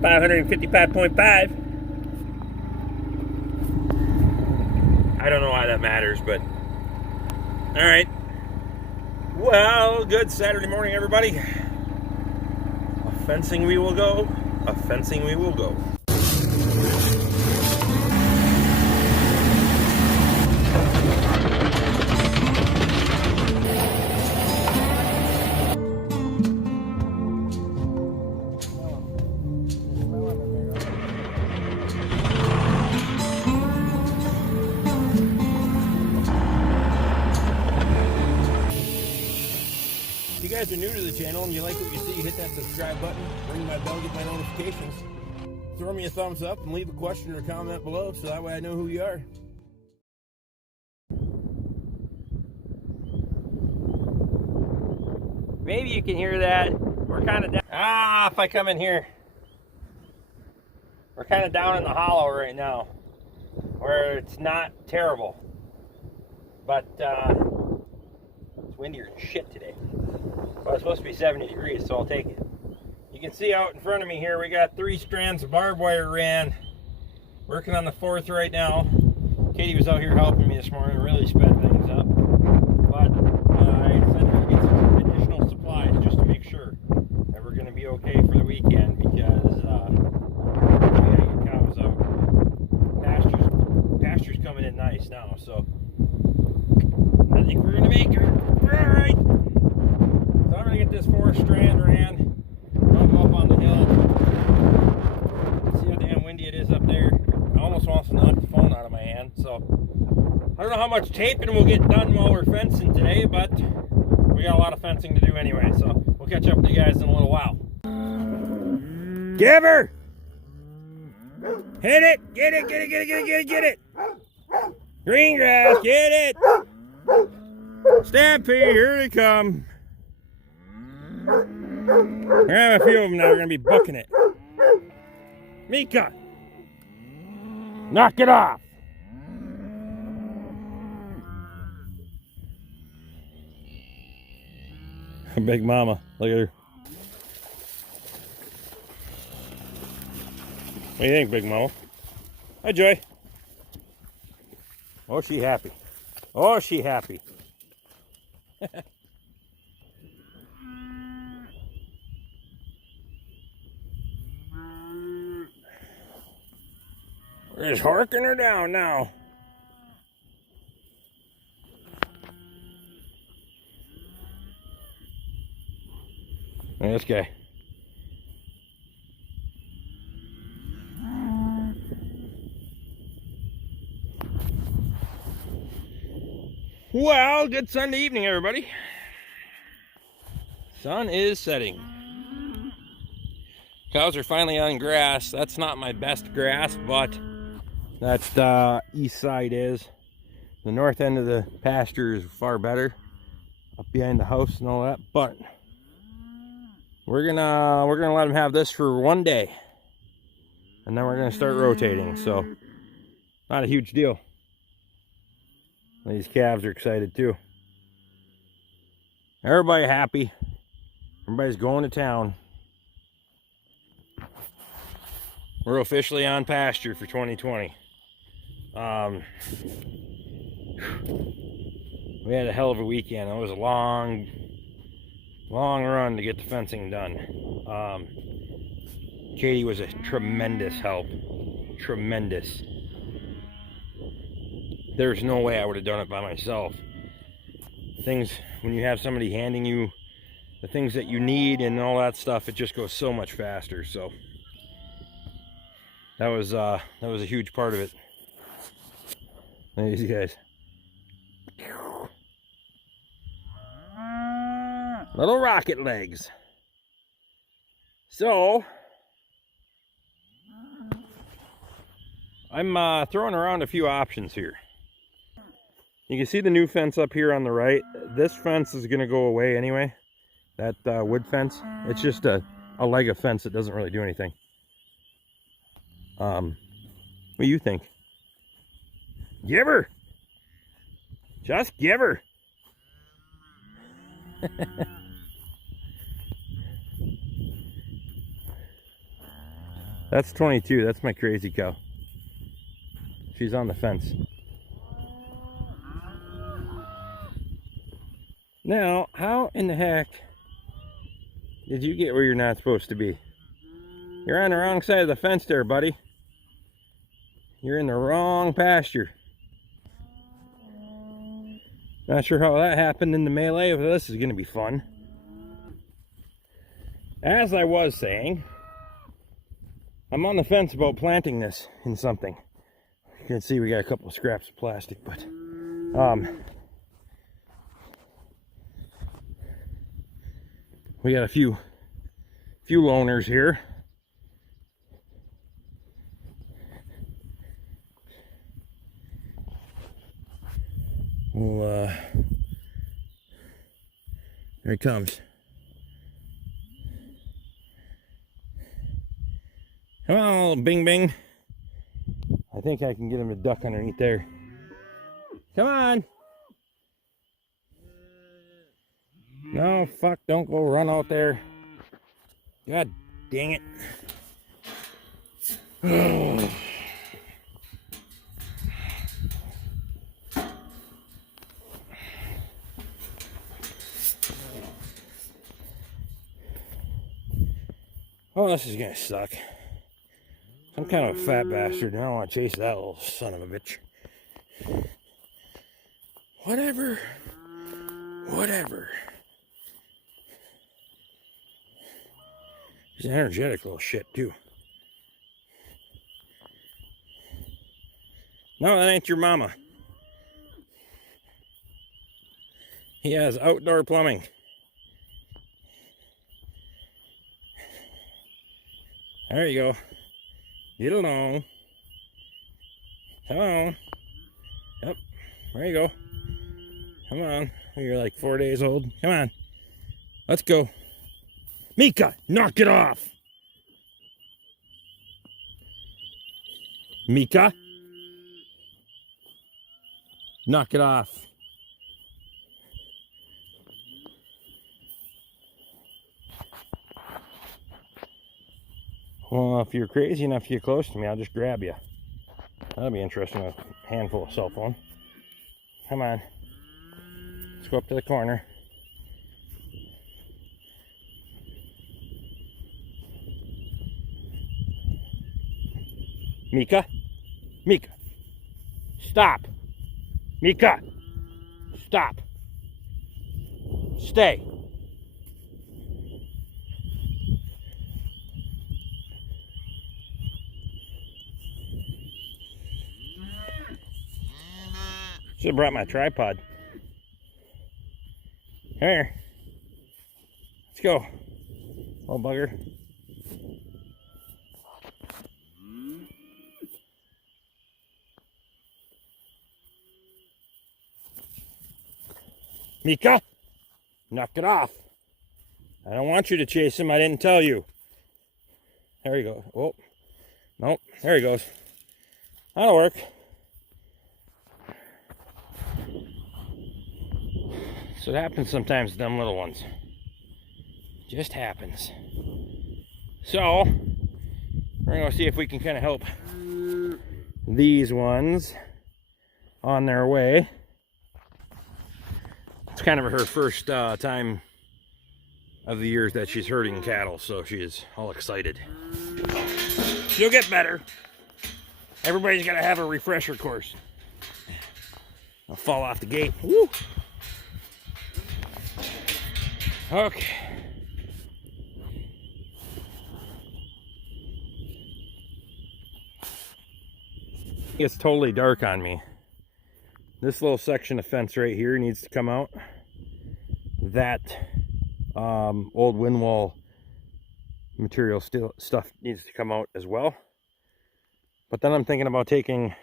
555.5. I don't know why that matters, but all right. Well, good Saturday morning, everybody. A fencing we will go. A fencing we will go. If you guys are new to the channel and you like what you see, hit that subscribe button, ring my bell, get my notifications, throw me a thumbs up, and leave a question or comment below so that way I know who you are. Maybe you can hear that. We're kind of down. If I come in here. We're kind of down in the hollow right now, where it's not terrible, but it's windier than shit today. Well, it's supposed to be 70 degrees, so I'll take it. You can see out in front of me here, we got 3 strands of barbed wire ran. Working on the 4th right now. Katie was out here helping me this morning, really sped things up. But I said we'll get some additional supplies just to make sure that we're going to be okay for the weekend, because we got to get cows out. Pasture's coming in nice now, so I think we're going to make her. Alright. So I'm going to get this 4 strand ran, rub up on the hill. See how damn windy it is up there. I almost wants to knock the phone out of my hand, so I don't know how much taping we'll get done while we're fencing today, but we got a lot of fencing to do anyway, so we'll catch up with you guys in a little while. Give her! Hit it! Get it! Get it! Get it! Get it! Get it! Get it! Green grass! Get it! Stampede! Here they come! We're having a few of them now. We're going to be booking it. Mika! Knock it off! Big mama. Look at her. What do you think, Big Mama? Hi, Joy. Oh, she happy. Oh, she happy. We're just harking her down now. Look at this guy. Well, good Sunday evening, everybody. Sun is setting. Cows are finally on grass. That's not my best grass, but that east side is. The north end of the pasture is far better, up behind the house and all that. But we're gonna let them have this for one day, and then we're gonna start rotating. So not a huge deal. These calves are excited too. Everybody happy. Everybody's going to town. We're officially on pasture for 2020. We had a hell of a weekend. It was a long run to get the fencing done. Katie was a tremendous help. Tremendous. There's no way I would have done it by myself. Things, when you have somebody handing you the things that you need and all that stuff, it just goes so much faster. So that was a huge part of it. Look at these guys. Little rocket legs. So I'm throwing around a few options here. You can see the new fence up here on the right. This fence is going to go away anyway. That wood fence. It's just a leg of fence that doesn't really do anything. What do you think? Give her! Just give her! That's 22. That's my crazy cow. She's on the fence. Now, how in the heck did you get where you're not supposed to be? You're on the wrong side of the fence there, buddy. You're in the wrong pasture. Not sure how that happened in the melee, but this is going to be fun. As I was saying, I'm on the fence about planting this in something. You can see we got a couple of scraps of plastic, but we got a few loners here. Well, here he comes. Come on, little Bing Bing. I think I can get him to duck underneath there. Come on. No, fuck, don't go run out there. God dang it. Oh, this is gonna suck. I'm kind of a fat bastard and I don't want to chase that little son of a bitch. Whatever. He's an energetic little shit too. No, that ain't your mama. He has outdoor plumbing. There you go. Get along. Come on. Yep. There you go. Come on. You're like 4 days old. Come on. Let's go. Mika, knock it off. Mika. Knock it off. Well, if you're crazy enough to get close to me, I'll just grab you. That'll be interesting, a handful of cell phone. Come on. Let's go up to the corner. Mika? Mika. Stop. Mika. Stop. Stay. Should have brought my tripod. Here. Let's go. Oh, bugger. Mika, knock it off. I don't want you to chase him. I didn't tell you. There you go. Oh, nope. There he goes. That'll work. So it happens sometimes to them little ones. Just happens. So we're gonna see if we can kind of help these ones on their way. It's kind of her first time of the year that she's herding cattle, so she is all excited. She'll get better. Everybody's got to have a refresher course. I'll fall off the gate. Woo! Okay. It's totally dark on me. This little section of fence right here needs to come out. That old wind wall material stuff needs to come out as well. But then I'm thinking about taking,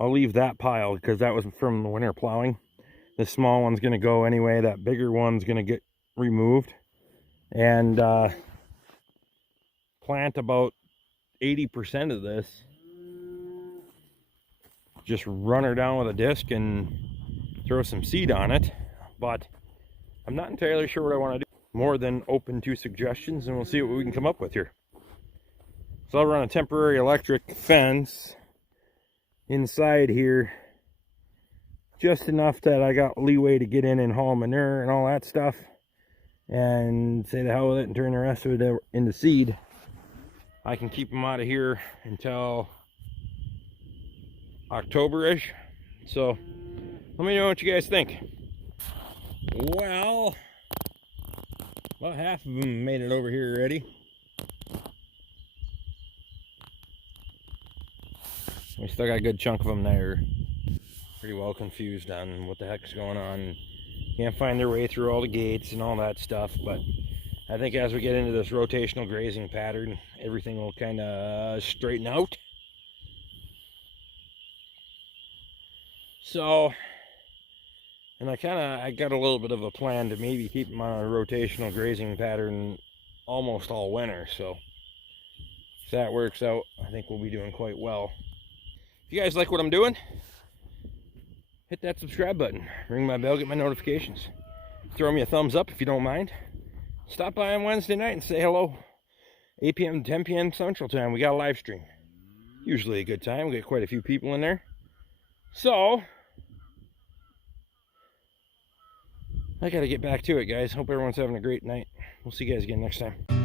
I'll leave that pile because that was from the winter plowing. This small one's going to go anyway. That bigger one's going to get removed. And plant about 80% of this. Just run her down with a disc and throw some seed on it. But I'm not entirely sure what I want to do. More than open to suggestions, and we'll see what we can come up with here. So I'll run a temporary electric fence inside here, just enough that I got leeway to get in and haul manure and all that stuff, and say the hell with it and turn the rest of it into seed. I can keep them out of here until October-ish. So let me know what you guys think. Well, about half of them made it over here already. We still got a good chunk of them there, pretty well confused on what the heck's going on. Can't find their way through all the gates and all that stuff, but I think as we get into this rotational grazing pattern, everything will kind of straighten out. So, and I got a little bit of a plan to maybe keep them on a rotational grazing pattern almost all winter. So if that works out, I think we'll be doing quite well. If you guys like what I'm doing, hit that subscribe button, ring my bell, get my notifications. Throw me a thumbs up if you don't mind. Stop by on Wednesday night and say hello. 8 p.m. to 10 p.m. Central Time. We got a live stream. Usually a good time. We get quite a few people in there. So, I gotta get back to it, guys. Hope everyone's having a great night. We'll see you guys again next time.